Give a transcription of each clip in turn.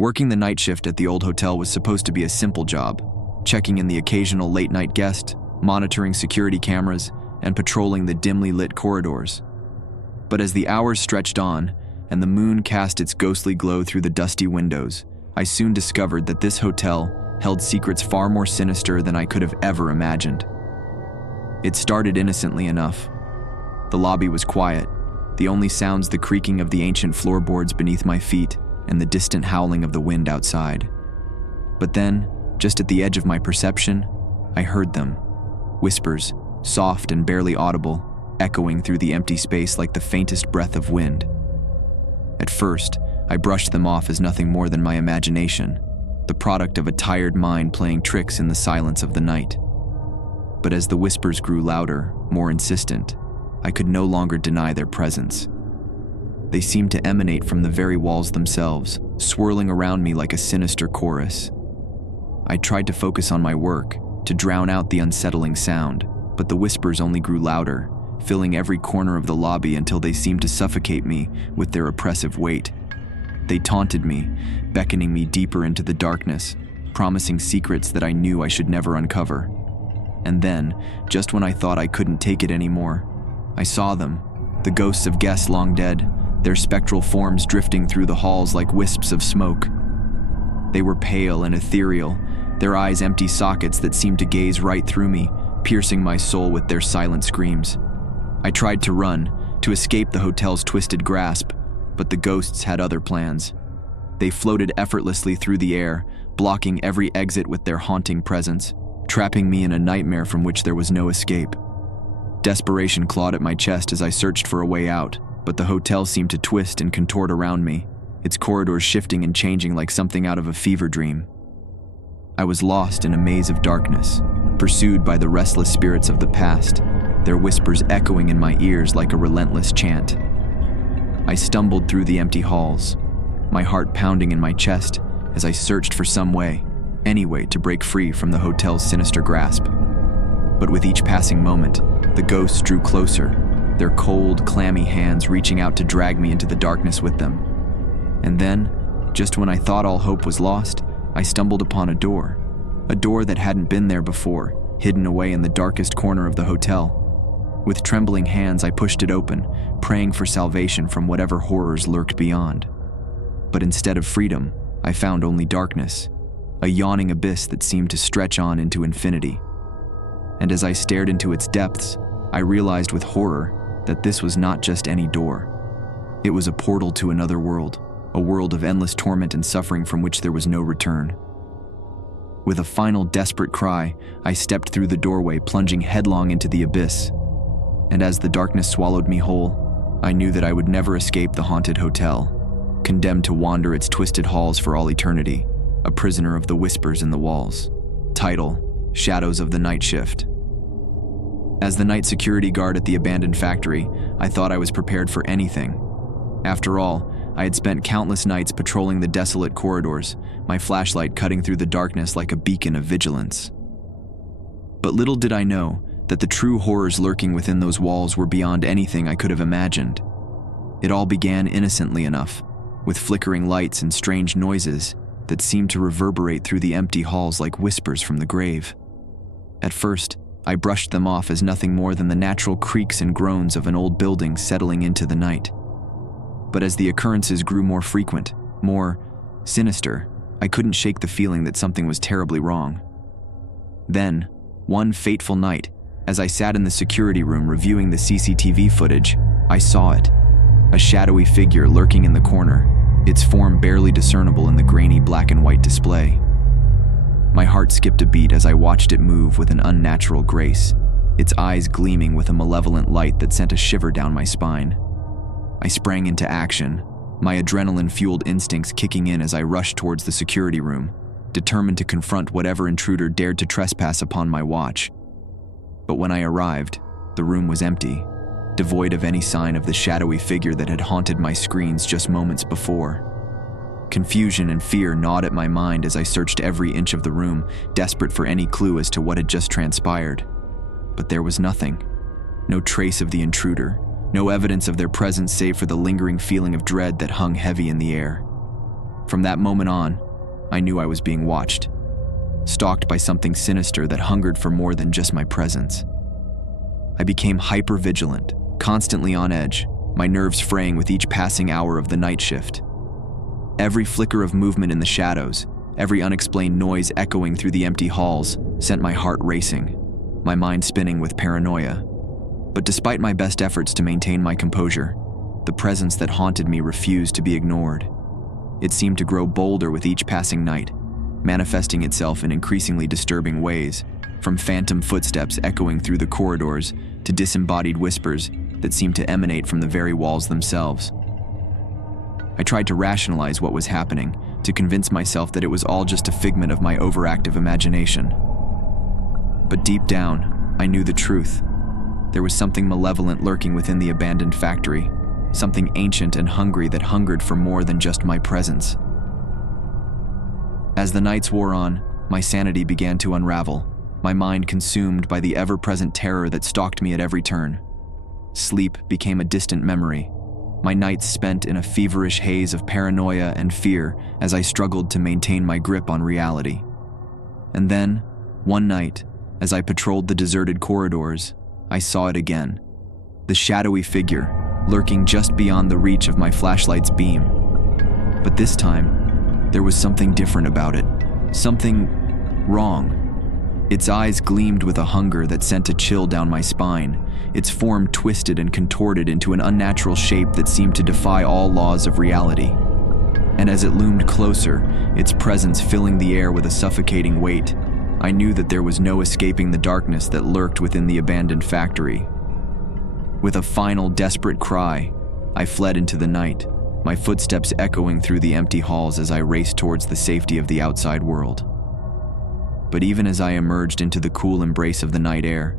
Working the night shift at the old hotel was supposed to be a simple job, checking in the occasional late-night guest, monitoring security cameras, and patrolling the dimly lit corridors. But as the hours stretched on, and the moon cast its ghostly glow through the dusty windows, I soon discovered that this hotel held secrets far more sinister than I could have ever imagined. It started innocently enough. The lobby was quiet, the only sounds the creaking of the ancient floorboards beneath my feet and the distant howling of the wind outside. But then, just at the edge of my perception, I heard them. Whispers, soft and barely audible, echoing through the empty space like the faintest breath of wind. At first, I brushed them off as nothing more than my imagination, the product of a tired mind playing tricks in the silence of the night. But as the whispers grew louder, more insistent, I could no longer deny their presence. They seemed to emanate from the very walls themselves, swirling around me like a sinister chorus. I tried to focus on my work, to drown out the unsettling sound, but the whispers only grew louder, filling every corner of the lobby until they seemed to suffocate me with their oppressive weight. They taunted me, beckoning me deeper into the darkness, promising secrets that I knew I should never uncover. And then, just when I thought I couldn't take it anymore, I saw them, the ghosts of guests long dead, their spectral forms drifting through the halls like wisps of smoke. They were pale and ethereal, their eyes empty sockets that seemed to gaze right through me, piercing my soul with their silent screams. I tried to run, to escape the hotel's twisted grasp, but the ghosts had other plans. They floated effortlessly through the air, blocking every exit with their haunting presence, trapping me in a nightmare from which there was no escape. Desperation clawed at my chest as I searched for a way out, but the hotel seemed to twist and contort around me, its corridors shifting and changing like something out of a fever dream. I was lost in a maze of darkness, pursued by the restless spirits of the past, their whispers echoing in my ears like a relentless chant. I stumbled through the empty halls, my heart pounding in my chest as I searched for some way, any way to break free from the hotel's sinister grasp. But with each passing moment, the ghosts drew closer, their cold, clammy hands reaching out to drag me into the darkness with them. And then, just when I thought all hope was lost, I stumbled upon a door that hadn't been there before, hidden away in the darkest corner of the hotel. With trembling hands, I pushed it open, praying for salvation from whatever horrors lurked beyond. But instead of freedom, I found only darkness, a yawning abyss that seemed to stretch on into infinity. And as I stared into its depths, I realized with horror that this was not just any door. It was a portal to another world, a world of endless torment and suffering from which there was no return. With a final desperate cry, I stepped through the doorway, plunging headlong into the abyss. And as the darkness swallowed me whole, I knew that I would never escape the haunted hotel, condemned to wander its twisted halls for all eternity, a prisoner of the whispers in the walls. Title: Shadows of the Night Shift. As the night security guard at the abandoned factory, I thought I was prepared for anything. After all, I had spent countless nights patrolling the desolate corridors, my flashlight cutting through the darkness like a beacon of vigilance. But little did I know that the true horrors lurking within those walls were beyond anything I could have imagined. It all began innocently enough, with flickering lights and strange noises that seemed to reverberate through the empty halls like whispers from the grave. At first, I brushed them off as nothing more than the natural creaks and groans of an old building settling into the night. But as the occurrences grew more frequent, more sinister, I couldn't shake the feeling that something was terribly wrong. Then, one fateful night, as I sat in the security room reviewing the CCTV footage, I saw it. A shadowy figure lurking in the corner, its form barely discernible in the grainy black and white display. My heart skipped a beat as I watched it move with an unnatural grace, its eyes gleaming with a malevolent light that sent a shiver down my spine. I sprang into action, my adrenaline-fueled instincts kicking in as I rushed towards the security room, determined to confront whatever intruder dared to trespass upon my watch. But when I arrived, the room was empty, devoid of any sign of the shadowy figure that had haunted my screens just moments before. Confusion and fear gnawed at my mind as I searched every inch of the room, desperate for any clue as to what had just transpired. But there was nothing. No trace of the intruder, no evidence of their presence save for the lingering feeling of dread that hung heavy in the air. From that moment on, I knew I was being watched, stalked by something sinister that hungered for more than just my presence. I became hyper-vigilant, constantly on edge, my nerves fraying with each passing hour of the night shift. Every flicker of movement in the shadows, every unexplained noise echoing through the empty halls, sent my heart racing, my mind spinning with paranoia. But despite my best efforts to maintain my composure, the presence that haunted me refused to be ignored. It seemed to grow bolder with each passing night, manifesting itself in increasingly disturbing ways, from phantom footsteps echoing through the corridors to disembodied whispers that seemed to emanate from the very walls themselves. I tried to rationalize what was happening, to convince myself that it was all just a figment of my overactive imagination. But deep down, I knew the truth. There was something malevolent lurking within the abandoned factory, something ancient and hungry that hungered for more than just my presence. As the nights wore on, my sanity began to unravel, my mind consumed by the ever-present terror that stalked me at every turn. Sleep became a distant memory, my nights spent in a feverish haze of paranoia and fear as I struggled to maintain my grip on reality. And then, one night, as I patrolled the deserted corridors, I saw it again. The shadowy figure, lurking just beyond the reach of my flashlight's beam. But this time, there was something different about it. Something wrong. Its eyes gleamed with a hunger that sent a chill down my spine, its form twisted and contorted into an unnatural shape that seemed to defy all laws of reality. And as it loomed closer, its presence filling the air with a suffocating weight, I knew that there was no escaping the darkness that lurked within the abandoned factory. With a final desperate cry, I fled into the night, my footsteps echoing through the empty halls as I raced towards the safety of the outside world. But even as I emerged into the cool embrace of the night air,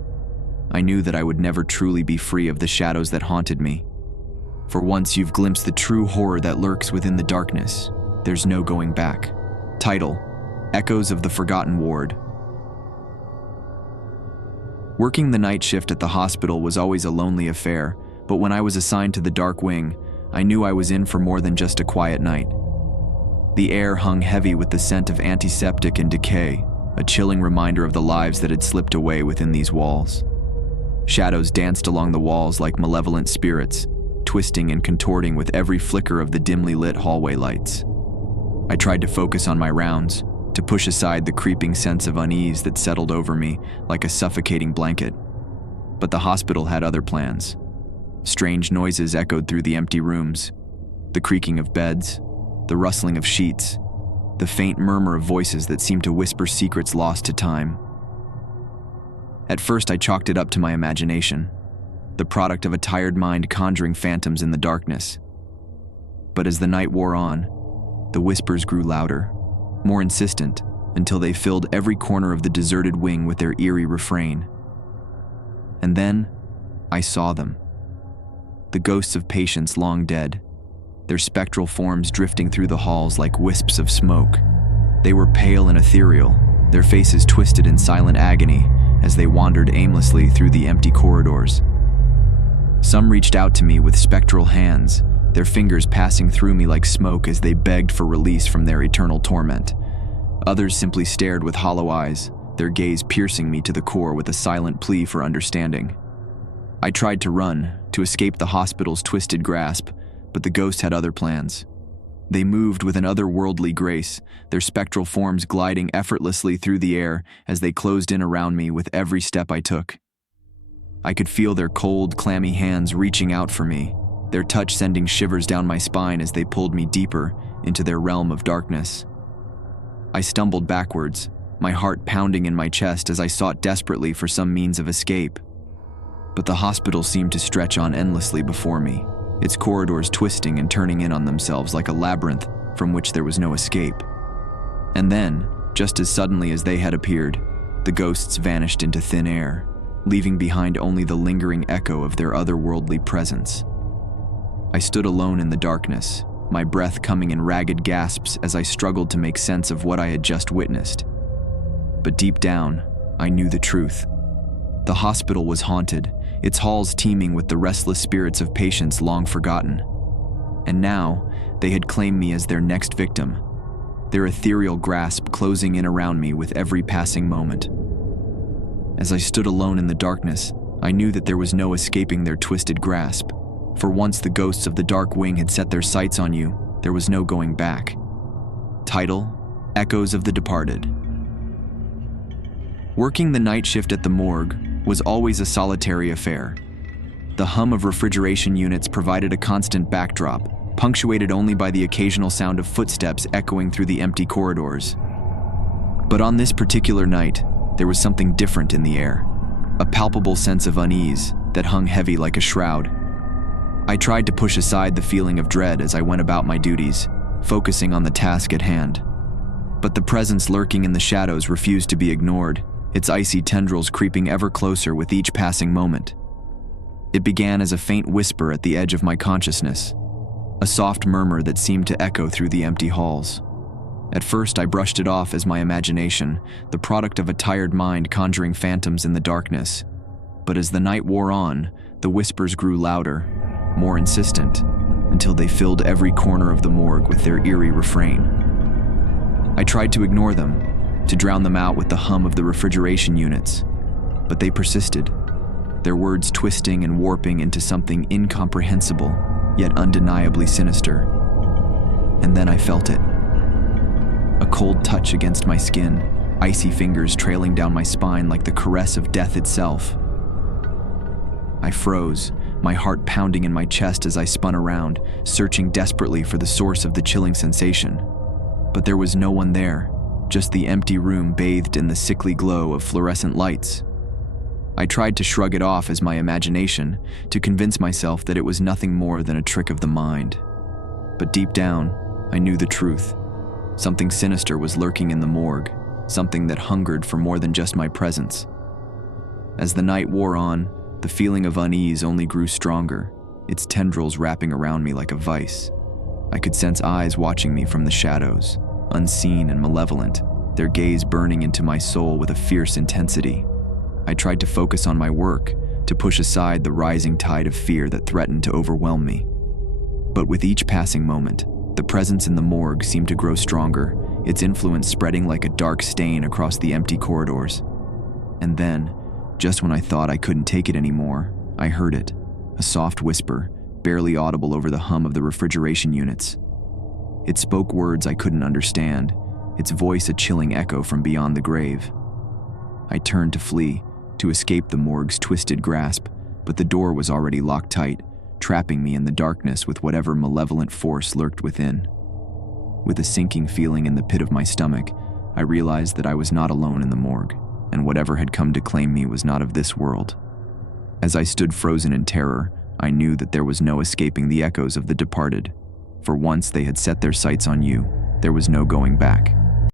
I knew that I would never truly be free of the shadows that haunted me. For once you've glimpsed the true horror that lurks within the darkness, there's no going back. Title: Echoes of the Forgotten Ward. Working the night shift at the hospital was always a lonely affair, but when I was assigned to the dark wing, I knew I was in for more than just a quiet night. The air hung heavy with the scent of antiseptic and decay, a chilling reminder of the lives that had slipped away within these walls. Shadows danced along the walls like malevolent spirits, twisting and contorting with every flicker of the dimly lit hallway lights. I tried to focus on my rounds, to push aside the creeping sense of unease that settled over me like a suffocating blanket. But the hospital had other plans. Strange noises echoed through the empty rooms, the creaking of beds, the rustling of sheets, the faint murmur of voices that seemed to whisper secrets lost to time. At first I chalked it up to my imagination, the product of a tired mind conjuring phantoms in the darkness. But as the night wore on, the whispers grew louder, more insistent, until they filled every corner of the deserted wing with their eerie refrain. And then, I saw them. The ghosts of patients long dead, their spectral forms drifting through the halls like wisps of smoke. They were pale and ethereal, their faces twisted in silent agony as they wandered aimlessly through the empty corridors. Some reached out to me with spectral hands, their fingers passing through me like smoke as they begged for release from their eternal torment. Others simply stared with hollow eyes, their gaze piercing me to the core with a silent plea for understanding. I tried to run, to escape the hospital's twisted grasp, but the ghosts had other plans. They moved with an otherworldly grace, their spectral forms gliding effortlessly through the air as they closed in around me with every step I took. I could feel their cold, clammy hands reaching out for me, their touch sending shivers down my spine as they pulled me deeper into their realm of darkness. I stumbled backwards, my heart pounding in my chest as I sought desperately for some means of escape. But the hospital seemed to stretch on endlessly before me, its corridors twisting and turning in on themselves like a labyrinth from which there was no escape. And then, just as suddenly as they had appeared, the ghosts vanished into thin air, leaving behind only the lingering echo of their otherworldly presence. I stood alone in the darkness, my breath coming in ragged gasps as I struggled to make sense of what I had just witnessed. But deep down, I knew the truth. The hospital was haunted, its halls teeming with the restless spirits of patients long forgotten. And now, they had claimed me as their next victim, their ethereal grasp closing in around me with every passing moment. As I stood alone in the darkness, I knew that there was no escaping their twisted grasp. For once the ghosts of the Dark Wing had set their sights on you, there was no going back. Title: Echoes of the Departed. Working the night shift at the morgue was always a solitary affair. The hum of refrigeration units provided a constant backdrop, punctuated only by the occasional sound of footsteps echoing through the empty corridors. But on this particular night, there was something different in the air, a palpable sense of unease that hung heavy like a shroud. I tried to push aside the feeling of dread as I went about my duties, focusing on the task at hand. But the presence lurking in the shadows refused to be ignored, its icy tendrils creeping ever closer with each passing moment. It began as a faint whisper at the edge of my consciousness, a soft murmur that seemed to echo through the empty halls. At first, I brushed it off as my imagination, the product of a tired mind conjuring phantoms in the darkness. But as the night wore on, the whispers grew louder, more insistent, until they filled every corner of the morgue with their eerie refrain. I tried to ignore them, to drown them out with the hum of the refrigeration units, but they persisted, their words twisting and warping into something incomprehensible, yet undeniably sinister. And then I felt it. A cold touch against my skin, icy fingers trailing down my spine like the caress of death itself. I froze, my heart pounding in my chest as I spun around, searching desperately for the source of the chilling sensation. But there was no one there, just the empty room bathed in the sickly glow of fluorescent lights. I tried to shrug it off as my imagination, to convince myself that it was nothing more than a trick of the mind. But deep down, I knew the truth. Something sinister was lurking in the morgue, something that hungered for more than just my presence. As the night wore on, the feeling of unease only grew stronger, its tendrils wrapping around me like a vice. I could sense eyes watching me from the shadows, unseen and malevolent, their gaze burning into my soul with a fierce intensity. I tried to focus on my work, to push aside the rising tide of fear that threatened to overwhelm me. But with each passing moment, the presence in the morgue seemed to grow stronger, its influence spreading like a dark stain across the empty corridors. And then, just when I thought I couldn't take it anymore, I heard it, a soft whisper, barely audible over the hum of the refrigeration units. It spoke words I couldn't understand, its voice a chilling echo from beyond the grave. I turned to flee, to escape the morgue's twisted grasp, but the door was already locked tight, trapping me in the darkness with whatever malevolent force lurked within. With a sinking feeling in the pit of my stomach, I realized that I was not alone in the morgue, and whatever had come to claim me was not of this world. As I stood frozen in terror, I knew that there was no escaping the echoes of the departed. For once they had set their sights on you, there was no going back.